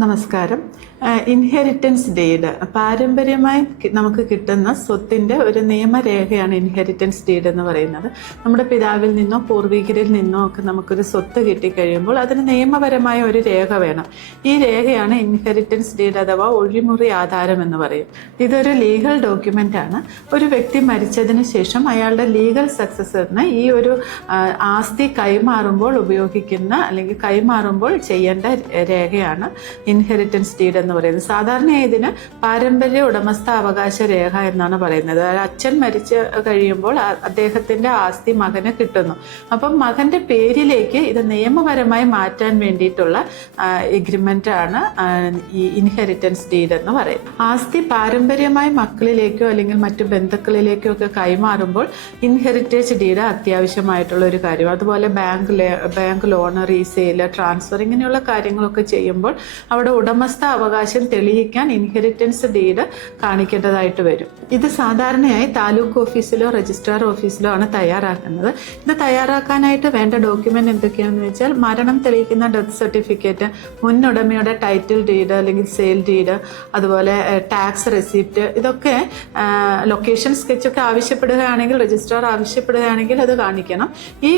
നമസ്കാരം. Inheritance deed പാരമ്പര്യമായി നമുക്ക് കിട്ടുന്ന സ്വത്തിൻ്റെ ഒരു നിയമരേഖയാണ് ഇൻഹെറിറ്റൻസ് ഡീഡ് എന്ന് പറയുന്നത്. നമ്മുടെ പിതാവിൽ നിന്നോ പൂർവികരിൽ നിന്നോ ഒക്കെ നമുക്കൊരു സ്വത്ത് കിട്ടിക്കഴിയുമ്പോൾ അതിന് നിയമപരമായ ഒരു രേഖ വേണം. ഈ രേഖയാണ് ഇൻഹെറിറ്റൻസ് ഡീഡ് അഥവാ ഒഴിമുറി ആധാരം എന്ന് പറയും. ഇതൊരു ലീഗൽ ഡോക്യുമെൻ്റ് ആണ്. ഒരു വ്യക്തി മരിച്ചതിന് ശേഷം അയാളുടെ ലീഗൽ സക്സസറിന് ഈ ഒരു ആസ്തി കൈമാറുമ്പോൾ ഉപയോഗിക്കുന്ന അല്ലെങ്കിൽ കൈമാറുമ്പോൾ ചെയ്യേണ്ട രേഖയാണ് ഇൻഹെറിറ്റൻസ് ഡീഡ് എന്ന് പറയുന്നത്. സാധാരണയായി ഇതിന് പാരമ്പര്യ ഉടമസ്ഥാവകാശ രേഖ എന്നാണ് പറയുന്നത്. അച്ഛൻ മരിച്ചു കഴിയുമ്പോൾ അദ്ദേഹത്തിന്റെ ആസ്തി മകന് കിട്ടുന്നു. അപ്പം മകന്റെ പേരിലേക്ക് ഇത് നിയമപരമായി മാറ്റാൻ വേണ്ടിയിട്ടുള്ള എഗ്രിമെന്റ് ആണ് ഈ ഇൻഹെറിറ്റൻസ് ഡീഡ് എന്ന് പറയുന്നത്. ആസ്തി പാരമ്പര്യമായി മക്കളിലേക്കോ അല്ലെങ്കിൽ മറ്റു ബന്ധുക്കളിലേക്കോ ഒക്കെ കൈമാറുമ്പോൾ ഇൻഹെറിറ്റേജ് ഡീഡ് അത്യാവശ്യമായിട്ടുള്ള ഒരു കാര്യം. അതുപോലെ ബാങ്ക് ലോൺ, റീസെയിൽ, ട്രാൻസ്ഫർ ഇങ്ങനെയുള്ള കാര്യങ്ങളൊക്കെ ചെയ്യുമ്പോൾ അവിടെ ഉടമസ്ഥ അവകാശം തെളിയിക്കാൻ ഇൻഹെറിറ്റൻസ് ഡീഡ് കാണിക്കേണ്ടതായിട്ട് വരും. ഇത് സാധാരണയായി താലൂക്ക് ഓഫീസിലോ രജിസ്ട്രാർ ഓഫീസിലോ ആണ് തയ്യാറാക്കുന്നത്. ഇത് തയ്യാറാക്കാനായിട്ട് വേണ്ട ഡോക്യുമെന്റ് എന്തൊക്കെയാണെന്ന് വെച്ചാൽ മരണം തെളിയിക്കുന്ന ഡെത്ത് സർട്ടിഫിക്കറ്റ്, മുൻ ഉടമയുടെ ടൈറ്റിൽ ഡീഡ് അല്ലെങ്കിൽ സെയിൽ ഡീഡ്, അതുപോലെ ടാക്സ് റെസിപ്റ്റ്, ഇതൊക്കെ ലൊക്കേഷൻ സ്കെച്ചൊക്കെ ആവശ്യപ്പെടുകയാണെങ്കിൽ, രജിസ്ട്രാർ ആവശ്യപ്പെടുകയാണെങ്കിൽ അത് കാണിക്കണം. ഈ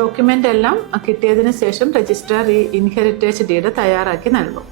ഡോക്യുമെന്റ് എല്ലാം കിട്ടിയതിന് ശേഷം രജിസ്ട്രാർ ഈ ഇൻഹെറിറ്റേജ് ഡീഡ് തയ്യാറാക്കി നൽകും.